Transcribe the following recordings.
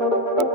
Música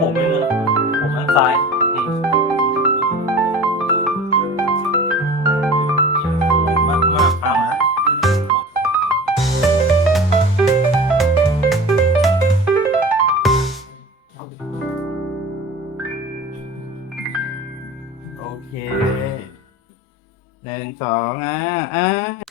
ผมไปเลยงซ้ายอืมมากมากพามาโอเคหนึ่งสองอะอะ